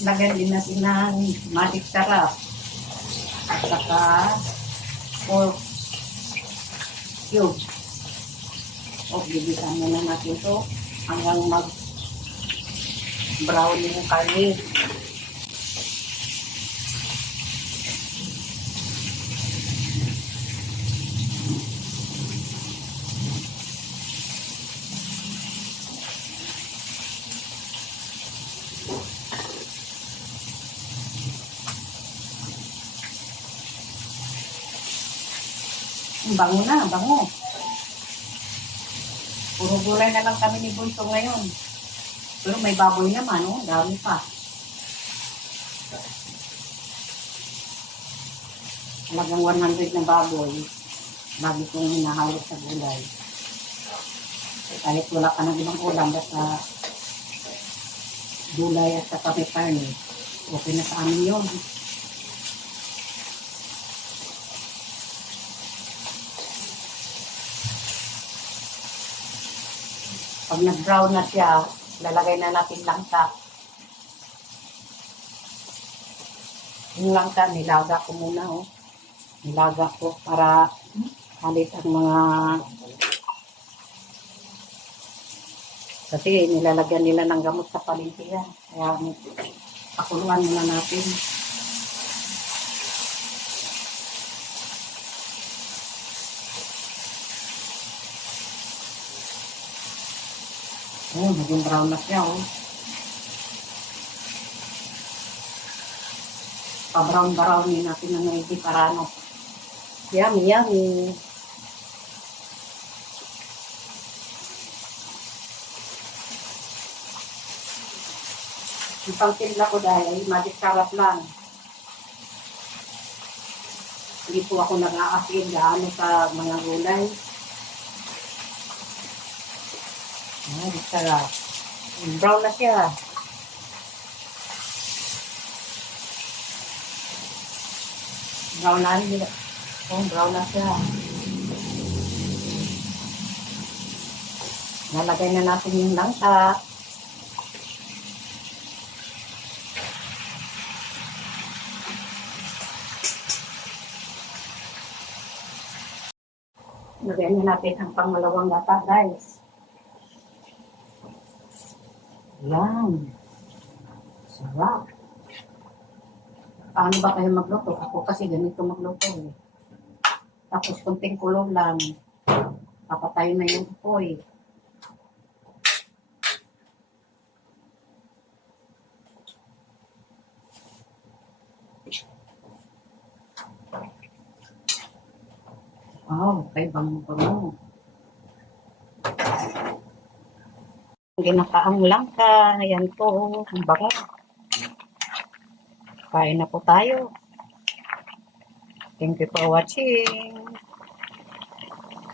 lagyan din natin ng magic sarap. At saka pork cube. O, bibisan muna natin ito hanggang mag-brown yung karne. Bango na, bango. Puro gulay na lang kami ni Bunso ngayon. Pero may baboy naman, oh, dami pa. Talagang 100 na baboy. Lagi kong hinahalo sa gulay. Kahit wala ka ng ibang ulam, basta gulay at saka may karne. Okay na sa amin yun. Pag nag-brown na siya, lalagay na natin langka. Yung langka, nilaga ko muna, oh. Nilaga ko para halit ang mga... Kasi nilalagyan nila ng gamot sa palengke yan. Kaya pakuluan muna natin. Oh, naging brown na siya, oh. Pa-brown-brownin natin na maigi para ano. Yummy, yummy. Yung pangtimpla ko dahil magic sarap lang. Hindi po ako nag-aasin gaano sa mga gulay. Magic sarap. Brown na siya. Brown na rin. Oh, brown na siya. Nalagay na natin yung langka. Lagyan na natin ang pangalawang lata, guys. Yan. Sarap. Paano ba kayo magluto? Ako kasi ganito magluto, eh. Tapos kunting kulong lang. Papatayin na yung apoy. Oh, okay, bango-bango. Ginakaang langka. Ayan po. Ang bango. Kain na po tayo. Thank you for watching.